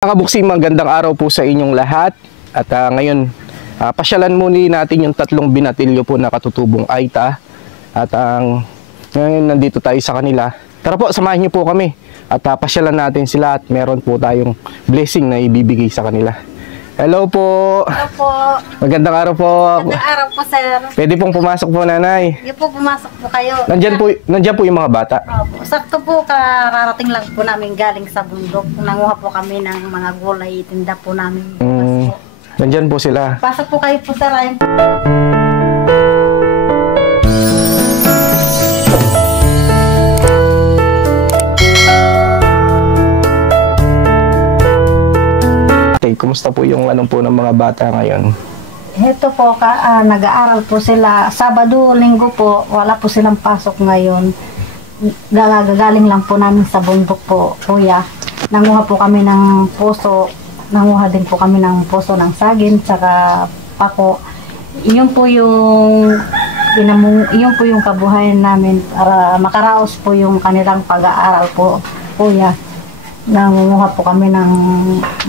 Mga kabuksing, magandang araw po sa inyong lahat. At ngayon, pasyalan muli natin yung tatlong binatilyo po na katutubong Aita. At ngayon nandito tayo sa kanila. Tara po, samahan niyo po kami. At pasyalan natin sila at meron po tayong blessing na ibibigay sa kanila. Hello po! Hello po! Magandang araw po! Magandang araw po, sir. Pwede pong pumasok po, nanay. Hindi po, pumasok po kayo. Nandyan po yung mga bata. Opo. Sakto po, kararating lang po namin galing sa bundok. Nanguha po kami ng mga gulay, itinda po namin. Po. Nandyan po sila. Pasok po kayo po, sir. Ayun. Kumusta po yung po ng mga bata ngayon? Ito po, nag-aaral po sila. Sabado, linggo po, wala po silang pasok ngayon. Gagaling lang po namin sa bundok po, kuya. Nanguha po kami ng puso. Nanguha din po kami ng puso ng saging, tsaka pako. Iyon po yung kabuhayan namin para makaraos po yung kanilang pag-aaral po, kuya. Nangunguha po kami ng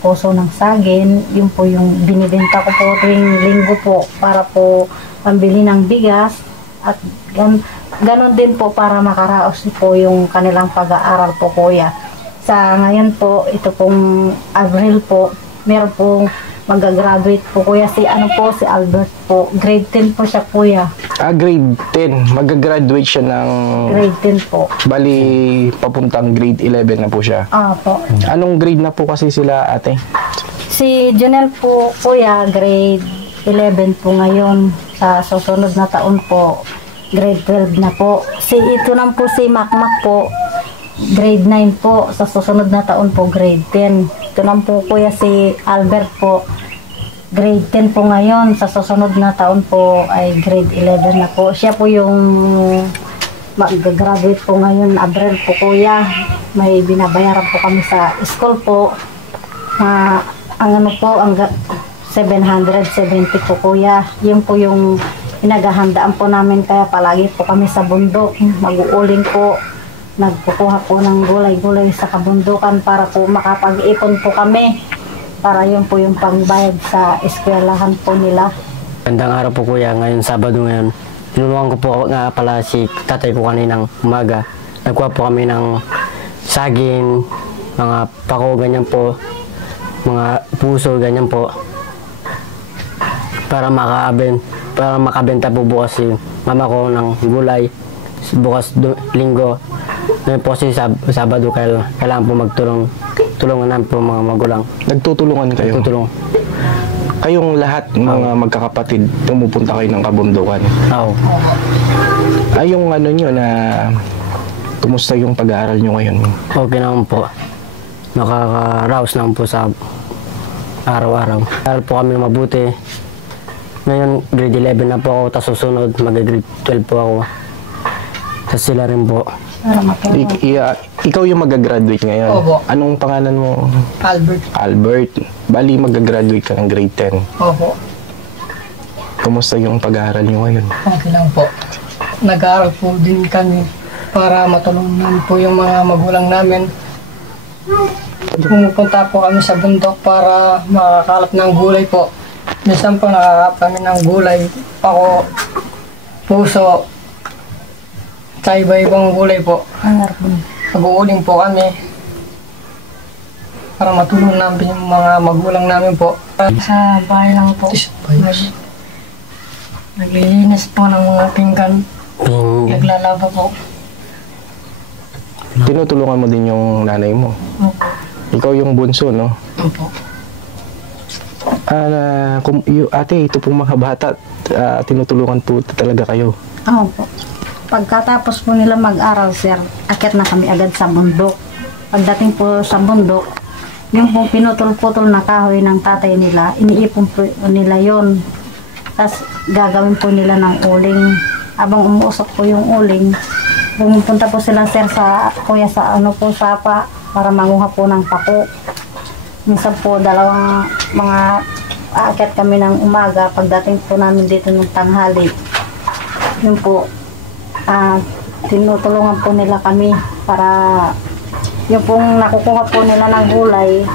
puso ng saging. Yun po yung binibenta ko po tuwing linggo po para po pambili ng bigas at ganon din po para makaraos po yung kanilang pag-aaral po, kuya. Sa ngayon po, ito pong Abril po, meron pong mag-graduate po, kuya, si Albert po. Grade 10 po siya, kuya. Grade 10. Mag-graduate siya ng... Grade 10 po. Bali, papuntang grade 11 na po siya. Po. Anong grade na po kasi sila, ate? Si Janelle po, kuya, grade 11 po ngayon. Sa susunod na taon po, grade 12 na po. Ito lang po si Makmak po, grade 9 po. Sa susunod na taon po, grade 10. Ito lang po, kuya, si Albert po, grade 10 po ngayon. Sa susunod na taon po ay grade 11 na po. Siya po yung mag-graduate po ngayon, Abril po, kuya. May binabayaran po kami sa school po. Ang 770 po, kuya. Yun po yung pinaghahandaan po namin, kaya palagi po kami sa bundok. Mag-uuling po. Nagkukuha po ng gulay-gulay sa kabundukan para po makapag-ipon po kami. Para yun po yung pangbayad sa eskwelahan po nila. Magandang araw po, kuya. Ngayon, Sabado ngayon. Tinulungan ko po nga pala si tatay ko kaninang umaga. Nagkuha po kami ng saging, mga pako, ganyan po. Mga puso, ganyan po. Para makabenta po bukas si mama ko ng gulay. Bukas linggo. Ngayon po kasi Sabado, kailangan po tulungan namin po mga magulang. Nagtutulungan kayo? Nagtutulong. Kayong lahat, mga magkakapatid, pumupunta kayo ng kabundukan? Oo. Yung nyo na, kumusta yung pag-aaral nyo ngayon? Okay naman po. Nakaka-rouse naman po sa araw-araw. Aral po kami mabuti. Ngayon, grade 11 na po ako, tapos susunod, mag-grade 12 po ako. Tapos sila rin po. Ikaw yung mag-graduate ngayon? Opo. Anong pangalan mo? Albert. Albert. Bali, mag-graduate ka ng grade 10. Opo. Kumusta yung pag-aaral nyo ngayon? Okay lang po. Nag-aaral po din kami para matulungan po yung mga magulang namin. Pumupunta po kami sa bundok para makakalap ng gulay po. Minsan po nakakalap kami ng gulay, pako, puso, sa iba-ibang gulay po. Nag-uuling po kami para matulungan namin yung mga magulang namin po. Sa bahay lang po. Naglilinis po ng mga pinggan. Naglalaba po. Tinutulungan mo din yung nanay mo? Opo. Ikaw yung bunso, no? Opo. Ate, ito pong mga bata, tinutulungan po talaga kayo? Opo. Pagkatapos po nila mag-aral, sir, akit na kami agad sa bundok. Pagdating po sa bundok, yung po pinutol-putol na kahoy ng tatay nila, iniipon po nila yon. Tapos gagawin po nila ng uling. Habang umuusok po yung uling, pumunta po sila, sir, sa sapa para manguha po ng pako. Minsan po, dalawang mga aakyat kami ng umaga. Pagdating po namin dito ng tanghali, yun po, tinutulungan po nila kami para yung pong nakukuha po nila ng gulay,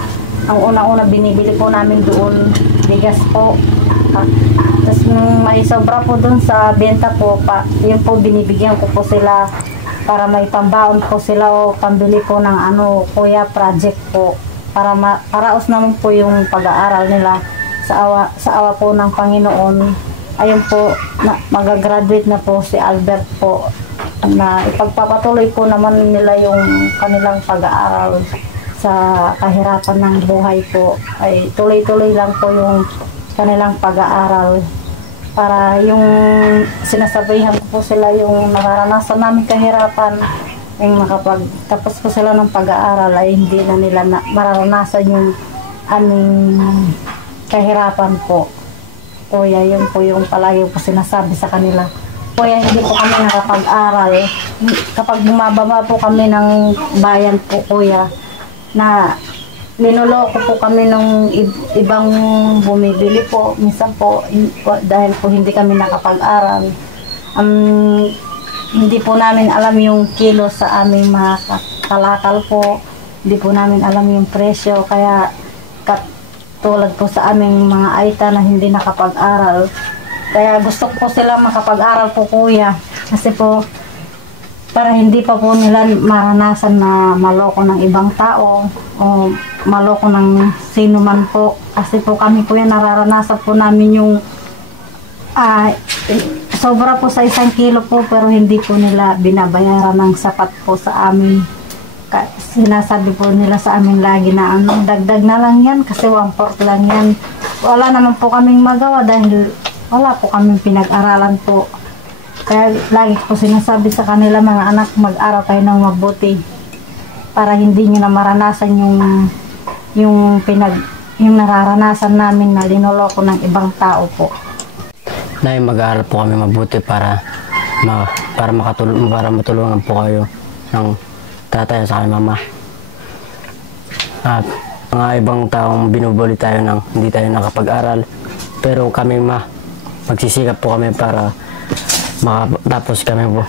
ang unang-una binibili po namin doon, bigas po. Tapos nung may sobra po doon sa benta po, yun po binibigyan ko po sila para may pambaon po sila o pambili po ng kuya project po. Paraos naman po yung pag-aaral nila sa awa po ng Panginoon. Ayun po, magagraduate na po si Albert po, na ipagpapatuloy po naman nila yung kanilang pag-aaral sa kahirapan ng buhay po. Ay tuloy-tuloy lang po yung kanilang pag-aaral para yung sinasabihan ko po sila yung nararanasan namin kahirapan, yung makapagtapos po sila ng pag-aaral ay hindi na nila mararanasan yung aming kahirapan po. Kuya, yun po yung palagi po sinasabi sa kanila. Kuya, hindi po kami nakapag-aral. Kapag bumababa po kami ng bayan po, kuya, na linuloko po kami ng ibang bumibili po. Minsan po, dahil po hindi kami nakapag-aral, hindi po namin alam yung kilo sa aming mga kalakal po. Hindi po namin alam yung presyo. Kaya tulad po sa aming mga aita na hindi nakapag-aral. Kaya gusto ko sila makapag-aral po, kuya. Kasi po, para hindi pa po nila maranasan na maloko ng ibang tao o maloko ng sino man po. Kasi po kami po yan, nararanasan po namin yung sobra po sa 1 kilo po, pero hindi po nila binabayaran ng sapat po sa amin. Sinasabi po nila sa amin lagi na dagdag na lang yan kasi 1/4 lang yan. Wala naman po kaming magawa dahil wala po kaming pinag-aralan po. Kaya lagi po sinasabi sa kanila, mga anak, mag-aral kayo ng mabuti para hindi nyo na maranasan yung nararanasan namin na linoloko ng ibang tao po. Nay, mag-aaral po kami mabuti para matulungan po kayo ng tatay sa aking mama. At mga ibang taong binubuli tayo nang hindi tayo nakapag-aral. Pero kami magsisikap po kami para makatapos kami po.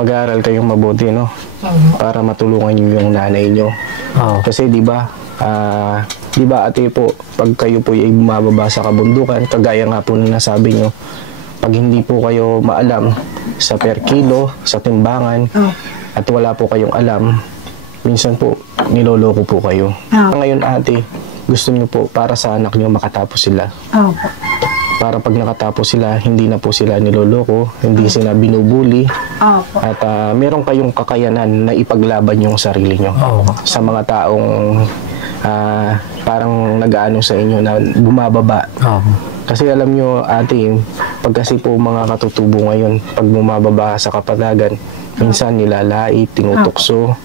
Mag-aaral kayong mabuti, no? Para matulungan niyo yung nanay niyo. Kasi di ba ate po, pag kayo po ay bumababa sa kabundukan, kagaya nga po na nasabi niyo, pag hindi po kayo maalam sa per kilo, sa timbangan, at wala po kayong alam, minsan po niloloko po kayo. Ngayon ate, gusto niyo po para sa anak niyo makatapos sila. Para pag nakatapos sila, hindi na po sila niloloko, hindi sila binubuli. At meron kayong kakayanan na ipaglaban yung sarili niyo sa mga taong parang nag-aano sa inyo na bumababa. Kasi alam nyo ate, pag kasi po mga katutubo ngayon, pag bumababa sa kapatagan, minsan nilalait, tinutukso.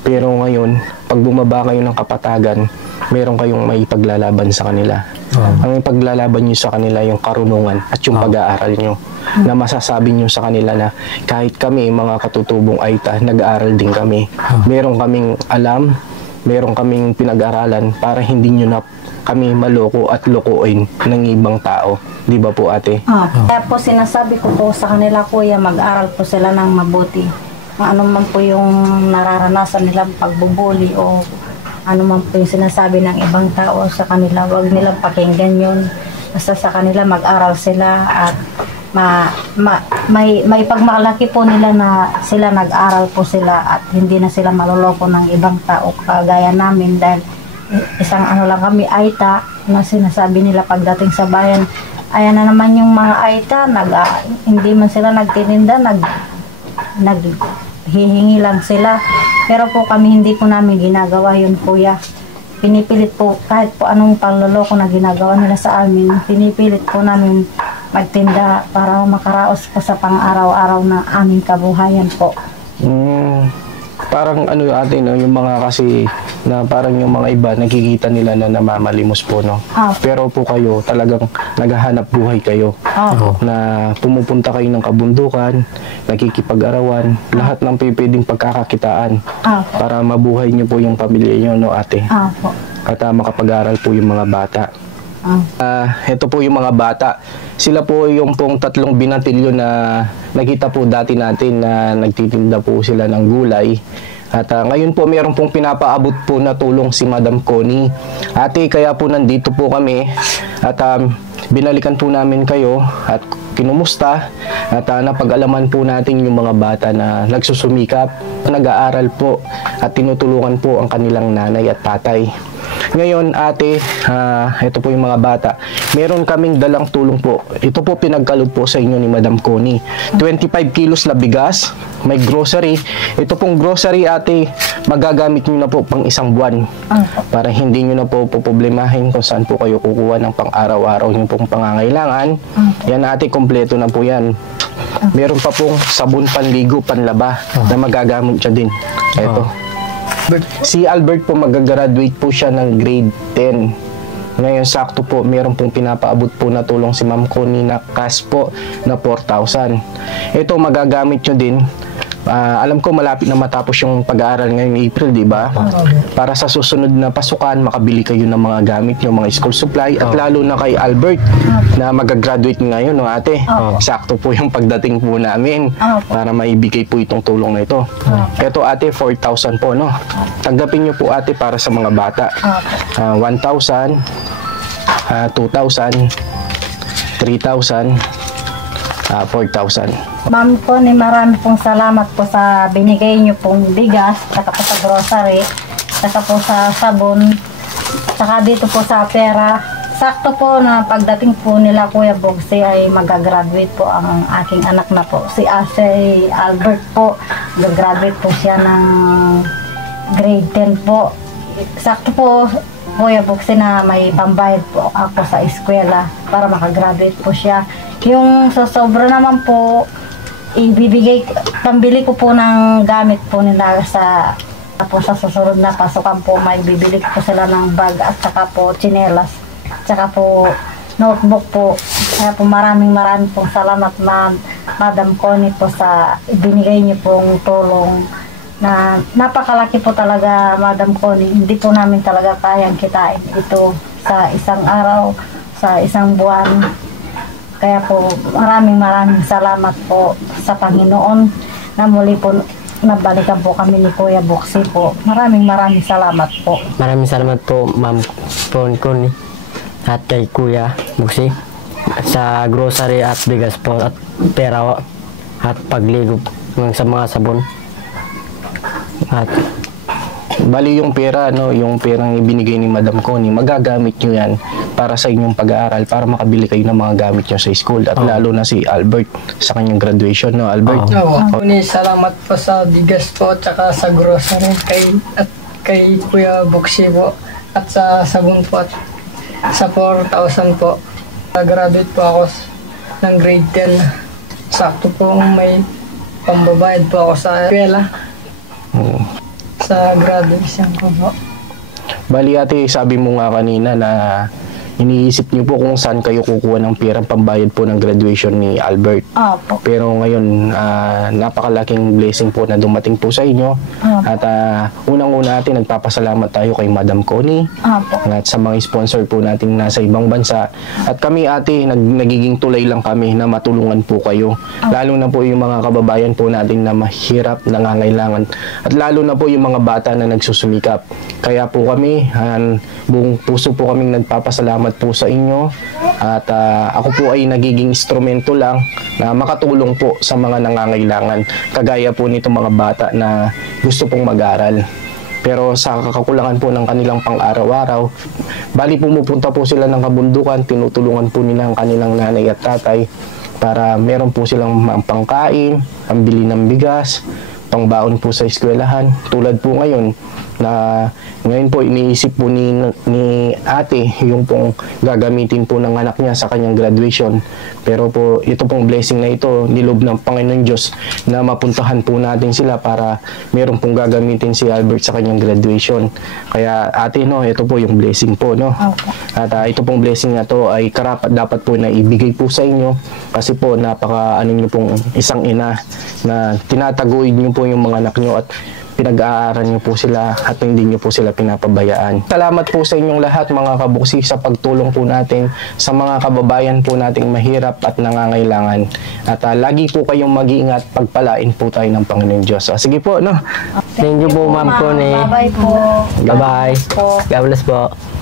Pero ngayon, pag bumaba kayo ng kapatagan, meron kayong may paglalaban sa kanila. Ang paglalaban nyo sa kanila yung karunungan at yung pag-aaral nyo. Na masasabi nyo sa kanila na kahit kami, mga katutubong aita, nag-aaral din kami. Meron kaming alam, meron kaming pinag-aralan para hindi nyo na kami maloko at lokoin ng ibang tao. Di ba po ate? Kaya po sinasabi ko po sa kanila, kuya, mag-aral po sila ng mabuti. Ano man po yung nararanasan nilang pagbubuli o ano man po yung sinasabi ng ibang tao sa kanila, wag nilang pakinggan yun. Basta sa kanila mag-aral sila at may pagmalaki po nila na sila nag-aral po sila at hindi na sila maloloko ng ibang tao kagaya namin, dahil isang ano lang kami, aita, na sinasabi nila pagdating sa bayan, ayan na naman yung mga aita, hindi man sila nagtitinda, naghihingi lang sila. Pero po kami, hindi po namin ginagawa yun, kuya. Pinipilit po, kahit po anong panloloko na ginagawa nila sa amin, pinipilit po namin magtinda para makaraos po sa pang-araw-araw na aming kabuhayan po. Parang ano ate, no, yung mga kasi na parang yung mga iba nakikita nila na namamalimos po, no. Pero po kayo talagang naghahanap buhay kayo. Na pumupunta kayo ng kabundukan, nakikipag-arawan, lahat ng pwedeng pagkakakitaan para mabuhay niyo po yung pamilya niyo, no ate. At makapag-aral po yung mga bata. Ito po yung mga bata. Sila po yung pong 3 binatilyo na nakita po dati natin na nagtitinda po sila ng gulay. At ngayon po meron pong pinapaabot po na tulong si Madam Connie. Ate, kaya po nandito po kami at binalikan po namin kayo at kinumusta at napag-alaman po natin yung mga bata na nagsusumikap, nag-aaral po at tinutulungan po ang kanilang nanay at tatay. Ngayon ate, ito po yung mga bata. Meron kaming dalang tulong po. Ito po pinagkaloob po sa inyo ni Madam Connie. 25 kilos na bigas, may grocery. Ito pong grocery ate, magagamit nyo na po pang isang buwan. Para hindi nyo na po problemahin kung saan po kayo kukuha ng pang araw-araw nyo pong pangangailangan. Yan ate, kompleto na po yan. Meron pa pong sabon panligo, panlaba na magagamit siya din. Ito. Si Albert po magagraduate po siya ng grade 10. Ngayon sakto po meron pong pinapaabot po na tulong si Ma'am Connie na cash po na 4,000. Ito magagamit nyo din. Alam ko malapit na matapos yung pag-aaral ngayong April, di ba? Para sa susunod na pasukan, makabili kayo ng mga gamit nyo, mga school supply, at lalo na kay Albert na magagraduate ngayon, no ate? Sakto po yung pagdating po namin para maibigay po itong tulong na ito. Ito ate, 4,000 po, no? Tanggapin nyo po ate para sa mga bata. 1,000, 2,000, 3,000, 4,000. Ma'am Connie, marami pong salamat po sa binigay niyo pong bigas, saka po sa grocery, saka po sa sabon, saka dito po sa pera. Sakto po na pagdating po nila Kuya Bogsi ay magagraduate po ang aking anak na po. Si Albert po, gagraduate po siya ng grade 10 po. Sakto po Kuya Bogsi na may pambayad po ako sa eskwela para makagraduate po siya. Yung sa sobra naman po, ibibigay, pambili ko po ng gamit po nila sa susunod na pasukan po, may bibili ko sila ng bag at saka po tsinelas, saka po notebook po. Kaya po maraming pong salamat Madam Connie po sa ibinigay niyo pong tulong na napakalaki po talaga Madam Connie. Hindi po namin talaga kayang kitain ito sa isang araw, sa isang buwan. Kaya po maraming salamat po sa Panginoon na muli po nabalikan po kami ni Kuya Bogsi po. Maraming salamat po. Maraming salamat po Ma'am Connie at kay Kuya Bogsi sa grocery at bigas po at pera at pagligo sa mga sabon. At bali yung pera, no, yung perang ibinigay ni Madam Connie, magagamit nyo yan para sa inyong pag-aaral, para makabili kayo ng mga gamit nyo sa school. At lalo na si Albert sa kanyang graduation, no, Albert? Salamat po sa bigas po at sa grocery kay Kuya Bogsi po at sa sabon po at sa 4,000 po. Graduate po ako ng grade 10. Sakto po may pambabayad po ako sa eskwela. Sa graduation ko po. Bali ate, sabi mo nga kanina na iniisip niyo po kung saan kayo kukuha ng perang pambayad po ng graduation ni Albert. Opo. Pero ngayon, napakalaking blessing po na dumating po sa inyo. At unang-una natin, nagpapasalamat tayo kay Madam Connie. At sa mga sponsor po natin nasa ibang bansa. At kami ate, nagiging tulay lang kami na matulungan po kayo. Lalo na po yung mga kababayan po natin na mahirap, nangangailangan. At lalo na po yung mga bata na nagsusumikap. Kaya po kami, buong puso po kaming nagpapasalamat po sa inyo at ako po ay nagiging instrumento lang na makatulong po sa mga nangangailangan kagaya po nito mga bata na gusto pong mag-aral pero sa kakulangan po ng kanilang pang-araw-araw, bali pumupunta po sila ng kabundukan, tinutulungan po nila ang kanilang nanay at tatay para meron po silang pangkain, pambili ng bigas, pangbaon po sa eskwelahan. Tulad po ngayon na ngayon po iniisip po ni ate yung pong gagamitin po ng anak niya sa kanyang graduation. Pero po ito pong blessing na ito nilob ng Panginoon Diyos na mapuntahan po natin sila para meron pong gagamitin si Albert sa kanyang graduation. Kaya ate, no, ito po yung blessing po, no. At ito pong blessing na to ay karapat dapat po na ibigay po sa inyo kasi po napaka niyo pong isang ina na tinataguyod niyo po yung mga anak niyo at pinag-aaral niyo po sila at hindi niyo po sila pinapabayaan. Salamat po sa inyong lahat mga kabuksi sa pagtulong po natin sa mga kababayan po nating mahirap at nangangailangan. At lagi po kayong mag-iingat, pagpalain po tayo ng Panginoon Diyos. So, sige po, no? Thank you po, Ma'am Connie. Bye-bye po. Bye-bye. po. God bless po.